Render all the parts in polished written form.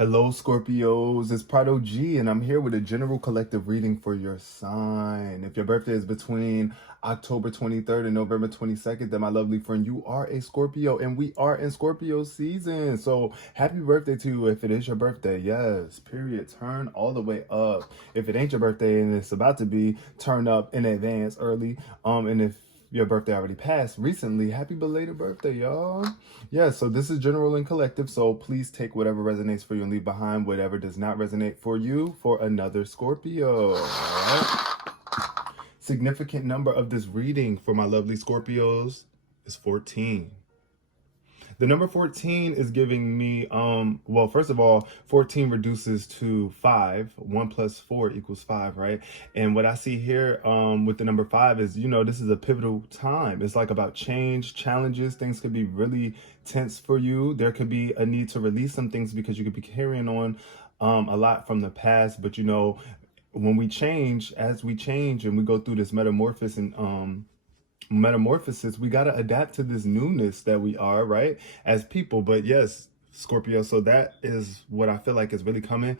Hello, Scorpios. It's Prado G, and I'm here with a general collective reading for your sign. If your birthday is between October 23rd and November 22nd, then my lovely friend, you are a Scorpio, and we are in Scorpio season. So happy birthday to you if it is your birthday. Yes, period. Turn all the way up. If it ain't your birthday and it's about to be, turn up in advance early. And if your birthday already passed recently, happy belated birthday, y'all. Yeah, so this is general and collective, so please take whatever resonates for you and leave behind whatever does not resonate for you for another Scorpio. All right? Significant number of this reading for my lovely Scorpios is 14. The number 14 is giving me, well, first of all, 14 reduces to 5. 1 plus 4 equals 5, right? And what I see here with the number 5 is, this is a pivotal time. It's like about change, challenges. Things could be really tense for you. There could be a need to release some things because you could be carrying on a lot from the past. But, when we change, as we change and we go through this metamorphosis, we got to adapt to this newness that we are, right, as people. But yes, Scorpio, so that is what I feel like is really coming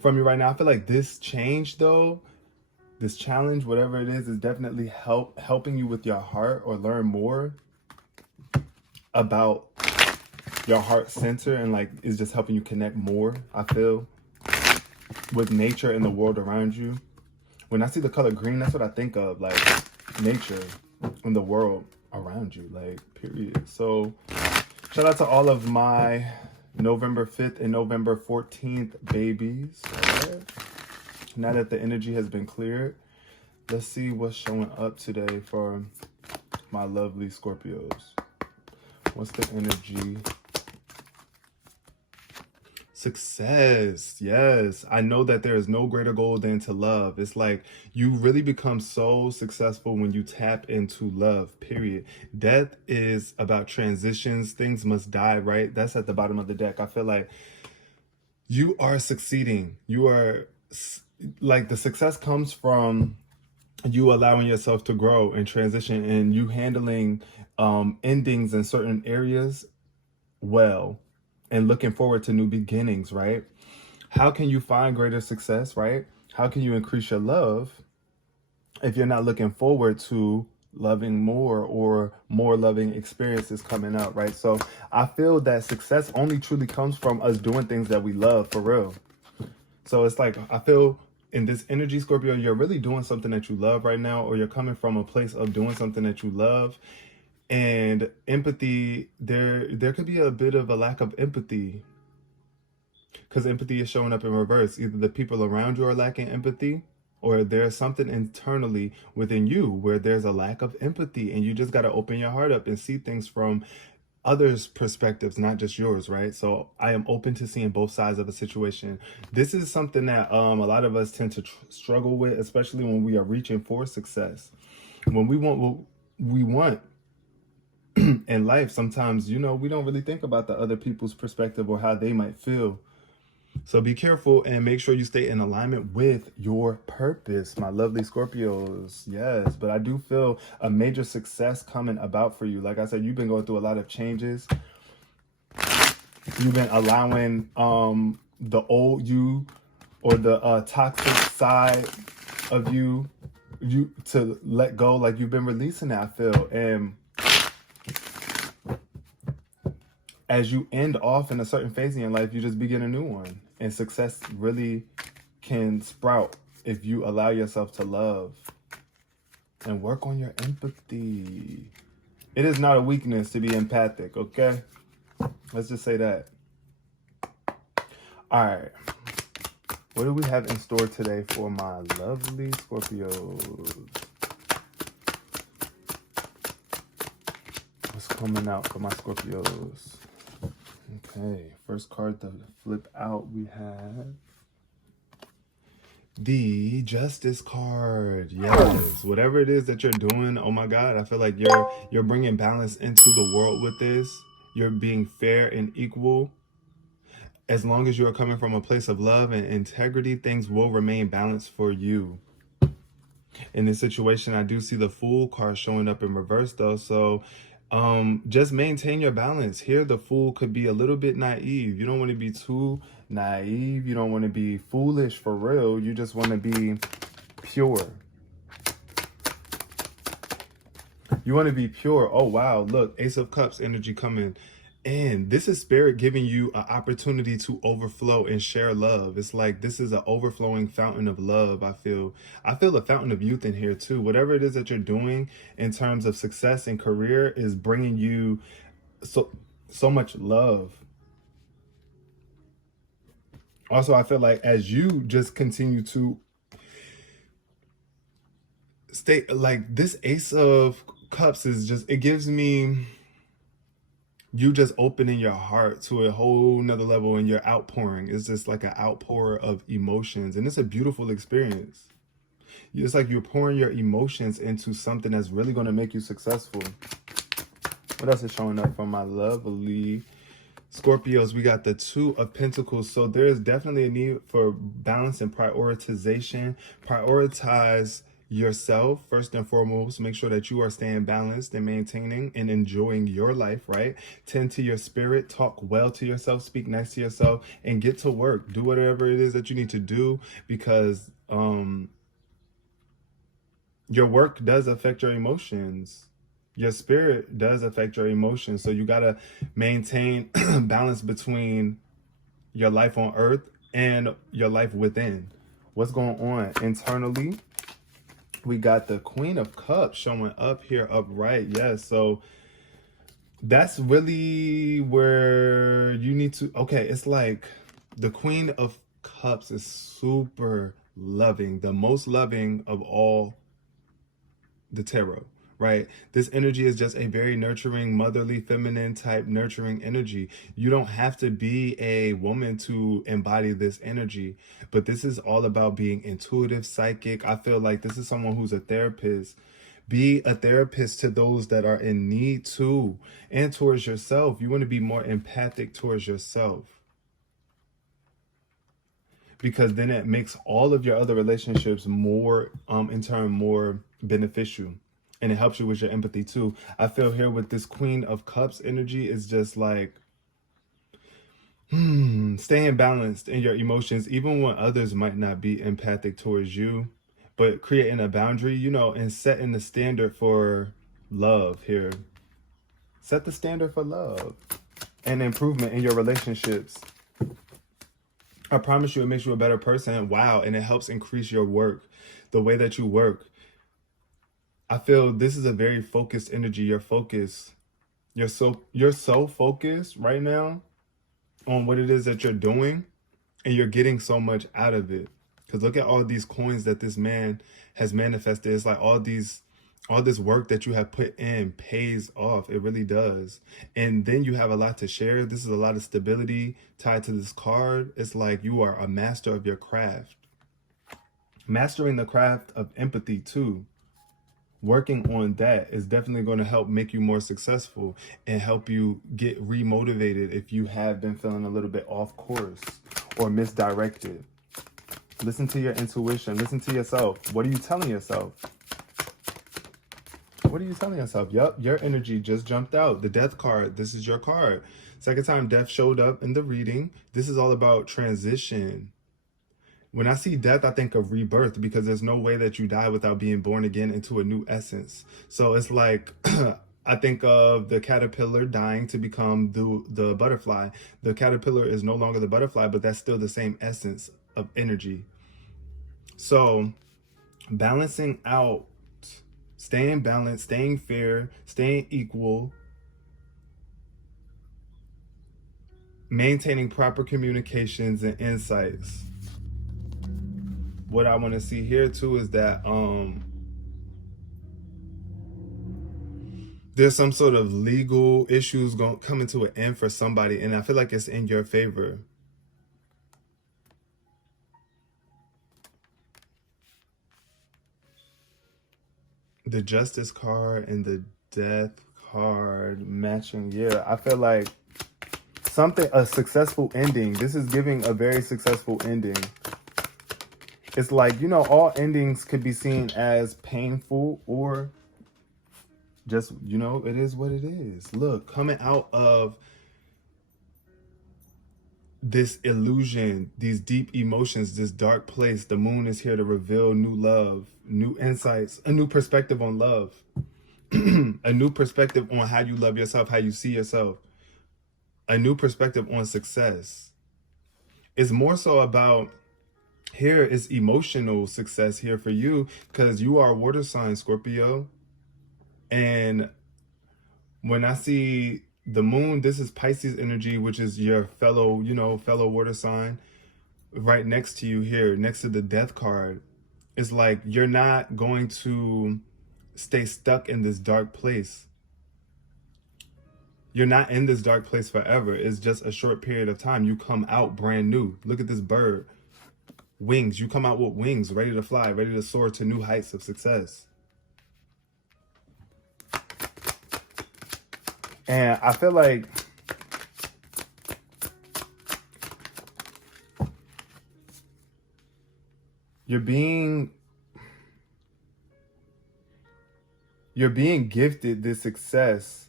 from you right now. I feel like this change, though, this challenge, whatever it is definitely helping you with your heart, or learn more about your heart center, and like it's just helping you connect more, I feel, with nature and the world around you. When I see the color green, that's what I think of, like nature and the world around you, like, period. So shout out to all of my November 5th and November 14th babies. Right? Now that the energy has been cleared, let's see what's showing up today for my lovely Scorpios. What's the energy? Success. Yes. I know that there is no greater goal than to love. It's like you really become so successful when you tap into love, period. Death is about transitions. Things must die, right? That's at the bottom of the deck. I feel like you are succeeding. You are, like, the success comes from you allowing yourself to grow and transition, and you handling endings in certain areas well, and looking forward to new beginnings, right? How can you find greater success, right? How can you increase your love if you're not looking forward to loving more, or more loving experiences coming up, right? So I feel that success only truly comes from us doing things that we love, for real. So it's like, I feel in this energy, Scorpio, you're really doing something that you love right now, or you're coming from a place of doing something that you love. And empathy, there could be a bit of a lack of empathy, because empathy is showing up in reverse. Either the people around you are lacking empathy, or there's something internally within you where there's a lack of empathy, and you just got to open your heart up and see things from others' perspectives, not just yours, right? So I am open to seeing both sides of a situation. This is something that a lot of us tend to struggle with, especially when we are reaching for success. When we want what we want in life, sometimes, we don't really think about the other people's perspective or how they might feel. So be careful and make sure you stay in alignment with your purpose, my lovely Scorpios. Yes, but I do feel a major success coming about for you. Like I said, you've been going through a lot of changes. You've been allowing the old you, or the toxic side of you to let go. Like, you've been releasing that, I feel. And as you end off in a certain phase in your life, you just begin a new one. And success really can sprout if you allow yourself to love and work on your empathy. It is not a weakness to be empathic, okay? Let's just say that. All right. What do we have in store today for my lovely Scorpios? What's coming out for my Scorpios? Okay, first card to flip out, we have the Justice card. Yes, whatever it is that you're doing, oh my God, I feel like you're bringing balance into the world with this. You're being fair and equal. As long as you're coming from a place of love and integrity, things will remain balanced for you. In this situation, I do see the Fool card showing up in reverse, though. So Just maintain your balance. Here the fool could be a little bit naive. You don't want to be too naive. You don't want to be foolish for real. You just want to be pure. You want to be pure. Oh wow, look, Ace of Cups energy coming in. This is spirit giving you an opportunity to overflow and share love. It's like this is an overflowing fountain of love. I feel a fountain of youth in here too. Whatever it is that you're doing in terms of success and career is bringing you so much love. Also, I feel like as you just continue to stay, like this Ace of Cups is just, it gives me you just opening your heart to a whole nother level, and you're outpouring. It's just like an outpour of emotions, and it's a beautiful experience. It's like you're pouring your emotions into something that's really going to make you successful. What else is showing up from my lovely Scorpios? We got the Two of Pentacles. So there is definitely a need for balance and prioritization. Prioritize yourself first and foremost. Make sure that you are staying balanced and maintaining and enjoying your life, right? Tend to your spirit, talk well to yourself, speak nice to yourself, and get to work. Do whatever it is that you need to do, because your work does affect your emotions. Your spirit does affect your emotions. So you got to maintain balance between your life on earth and your life within. What's going on internally? We got the Queen of Cups showing up here upright. Yes. So that's really where you need to, okay, it's like the Queen of Cups is super loving, the most loving of all the tarot, right? This energy is just a very nurturing, motherly, feminine type nurturing energy. You don't have to be a woman to embody this energy, but this is all about being intuitive, psychic. I feel like this is someone who's a therapist. Be a therapist to those that are in need too, and towards yourself. You want to be more empathic towards yourself, because then it makes all of your other relationships more in turn more beneficial, and it helps you with your empathy too. I feel here with this Queen of Cups energy is just like staying balanced in your emotions, even when others might not be empathic towards you, but creating a boundary, you know, and setting the standard for love here. Set the standard for love and improvement in your relationships. I promise you, it makes you a better person. Wow. And it helps increase your work, the way that you work. I feel this is a very focused energy. You're focused. You're so focused right now on what it is that you're doing, and you're getting so much out of it. Because look at all these coins that this man has manifested. It's like all this work that you have put in pays off. It really does. And then you have a lot to share. This is a lot of stability tied to this card. It's like you are a master of your craft. Mastering the craft of empathy too. Working on that is definitely going to help make you more successful and help you get remotivated if you have been feeling a little bit off course or misdirected. Listen to your intuition. Listen to yourself. What are you telling yourself? What are you telling yourself? Yup, your energy just jumped out. The Death card. This is your card. Second time Death showed up in the reading. This is all about transition. When I see death, I think of rebirth, because there's no way that you die without being born again into a new essence. So it's like, I think of the caterpillar dying to become the butterfly. The caterpillar is no longer the butterfly, but that's still the same essence of energy. So balancing out, staying balanced, staying fair, staying equal, maintaining proper communications and insights. What I want to see here too is that there's some sort of legal issues coming to an end for somebody, and I feel like it's in your favor. The Justice card and the Death card matching. Yeah, I feel like a successful ending. This is giving a very successful ending. It's like, you know, all endings could be seen as painful or Just, it is what it is. Look, coming out of this illusion, these deep emotions, this dark place, the moon is here to reveal new love, new insights, a new perspective on love, a new perspective on how you love yourself, how you see yourself, a new perspective on success. It's more so about, here is emotional success here for you, because you are a water sign, Scorpio. And when I see the moon, this is Pisces energy, which is your fellow water sign, right next to you here, next to the death card. It's like you're not going to stay stuck in this dark place. You're not in this dark place forever. It's just a short period of time. You come out brand new. Look at this bird. Wings. You come out with wings, ready to fly, ready to soar to new heights of success. And I feel like you're being gifted this success,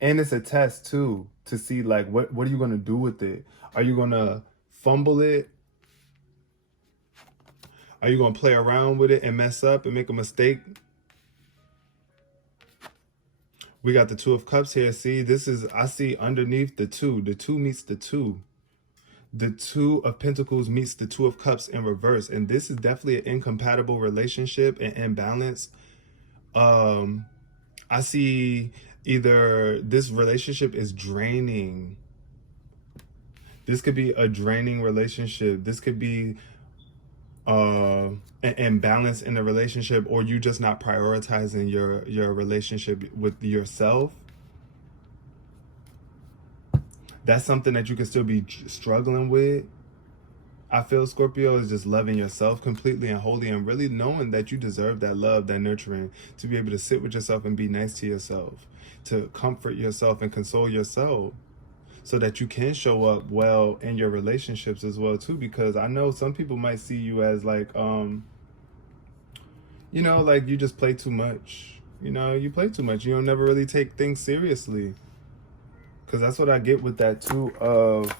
and it's a test too, to see like what are you going to do with it? Are you going to fumble it? Are you going to play around with it and mess up and make a mistake? We got the Two of Cups here. See, I see underneath the two meets the two. The Two of Pentacles meets the Two of Cups in reverse. And this is definitely an incompatible relationship and imbalance. I see either this relationship is draining. This could be a draining relationship. This could be an imbalance in the relationship, or you just not prioritizing your relationship with yourself. That's something that you can still be struggling with. I feel, Scorpio, is just loving yourself completely and wholly, and really knowing that you deserve that love, that nurturing, to be able to sit with yourself and be nice to yourself, to comfort yourself and console yourself, so that you can show up well in your relationships as well too. Because I know some people might see you as like, like you just play too much. You play too much. You don't never really take things seriously. Because that's what I get with that Two of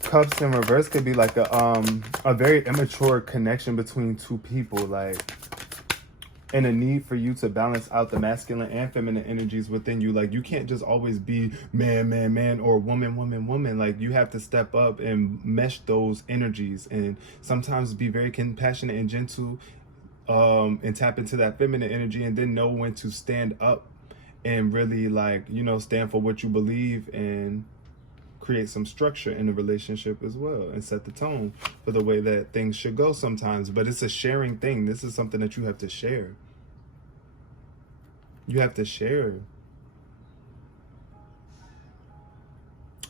Cups in reverse. Could be like a very immature connection between two people, like, and a need for you to balance out the masculine and feminine energies within you. Like, you can't just always be man, or woman. Like, you have to step up and mesh those energies, and sometimes be very compassionate and gentle, and tap into that feminine energy, and then know when to stand up and really, like, stand for what you believe, and create some structure in the relationship as well, and set the tone for the way that things should go sometimes. But it's a sharing thing. This is something that you have to share. You have to share.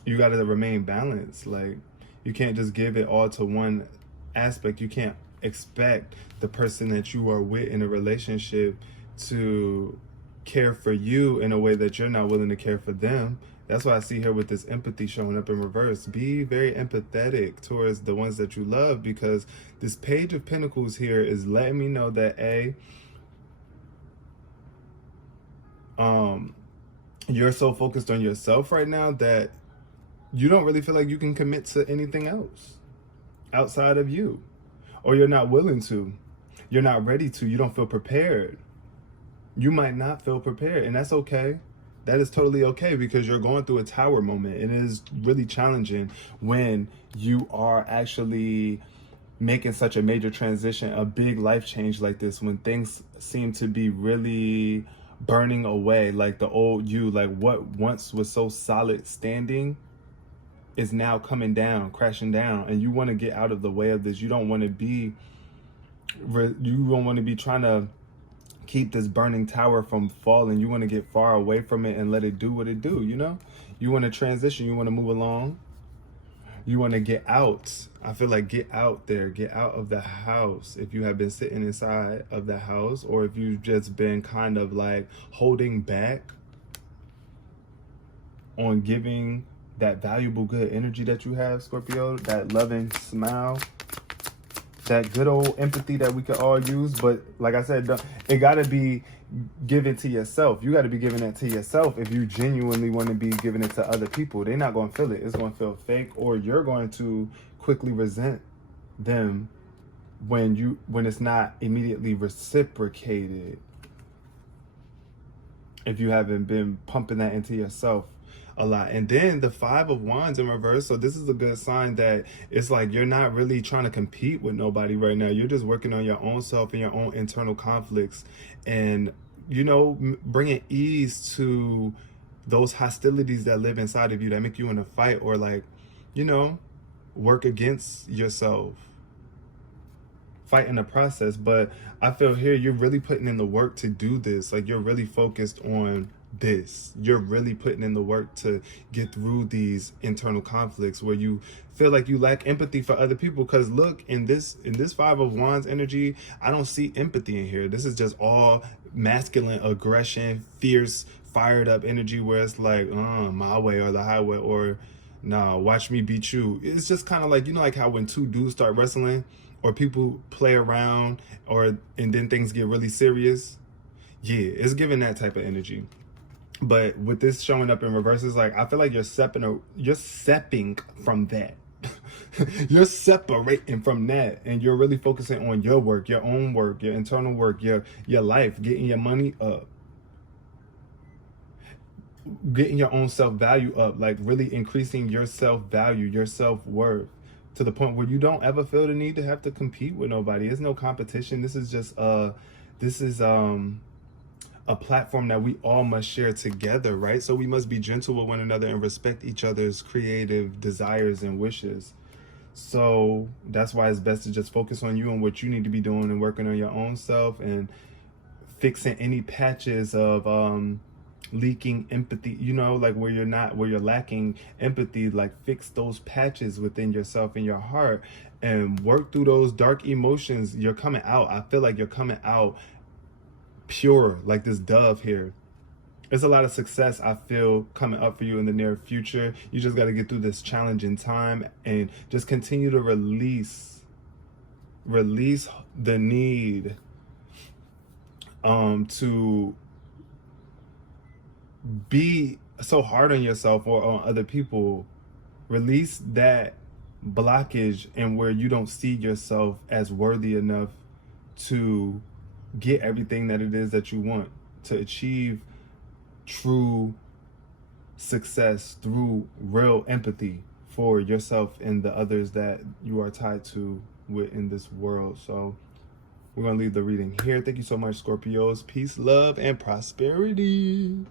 You got to remain balanced. Like, you can't just give it all to one aspect. You can't expect the person that you are with in a relationship to care for you in a way that you're not willing to care for them. That's why I see here with this empathy showing up in reverse. Be very empathetic towards the ones that you love, because this Page of Pentacles here is letting me know that you're so focused on yourself right now that you don't really feel like you can commit to anything else outside of you, or you're not willing to. You're not ready to. You don't feel prepared. You might not feel prepared, and that's okay. That is totally okay, because you're going through a tower moment. It is really challenging when you are actually making such a major transition, a big life change like this, when things seem to be really burning away, like the old you, like what once was so solid standing is now coming down, crashing down, and you want to get out of the way of this. You don't want to be trying to keep this burning tower from falling. You want to get far away from it and let it do what it do. You want to transition. You want to move along. You want to get out. I feel like get out there, get out of the house. If you have been sitting inside of the house, or if you've just been kind of like holding back on giving that valuable, good energy that you have, Scorpio, that loving smile, that good old empathy that we could all use. But like I said, it got to be given to yourself. You got to be giving that to yourself if you genuinely want to be giving it to other people. They're not going to feel it. It's going to feel fake, or you're going to quickly resent them when it's not immediately reciprocated, if you haven't been pumping that into yourself a lot. And then the 5 of Wands in reverse. So this is a good sign that it's like you're not really trying to compete with nobody right now. You're just working on your own self and your own internal conflicts, and bringing ease to those hostilities that live inside of you that make you in a fight, or like work against yourself, fight in the process. But I feel here you're really putting in the work to do this. Like, you're really focused on this. You're really putting in the work to get through these internal conflicts where you feel like you lack empathy for other people. Because look, in this 5 of Wands energy, I don't see empathy in here. This is just all masculine aggression, fierce, fired up energy where it's like, my way or the highway, or nah, watch me beat you. It's just kind of like, like how when two dudes start wrestling, or people play around, and then things get really serious. Yeah, it's giving that type of energy. But with this showing up in reverse, it's like I feel like you're stepping from that. You're separating from that, and you're really focusing on your work, your own work, your internal work, your life, getting your money up, getting your own self-value up, like really increasing your self-value, your self-worth, to the point where you don't ever feel the need to have to compete with nobody. There's no competition. This is just a platform that we all must share together, right? So we must be gentle with one another and respect each other's creative desires and wishes. So that's why it's best to just focus on you and what you need to be doing, and working on your own self, and fixing any patches of leaking empathy, like where you're lacking empathy. Like, fix those patches within yourself and your heart, and work through those dark emotions. You're coming out. I feel like you're coming out pure, like this dove here. There's a lot of success I feel coming up for you in the near future. You just got to get through this challenging time and just continue to release the need to be so hard on yourself or on other people. Release that blockage, and where you don't see yourself as worthy enough to get everything that it is that you want, to achieve true success through real empathy for yourself and the others that you are tied to in this world. So we're going to leave the reading here. Thank you so much, Scorpios. Peace, love, and prosperity.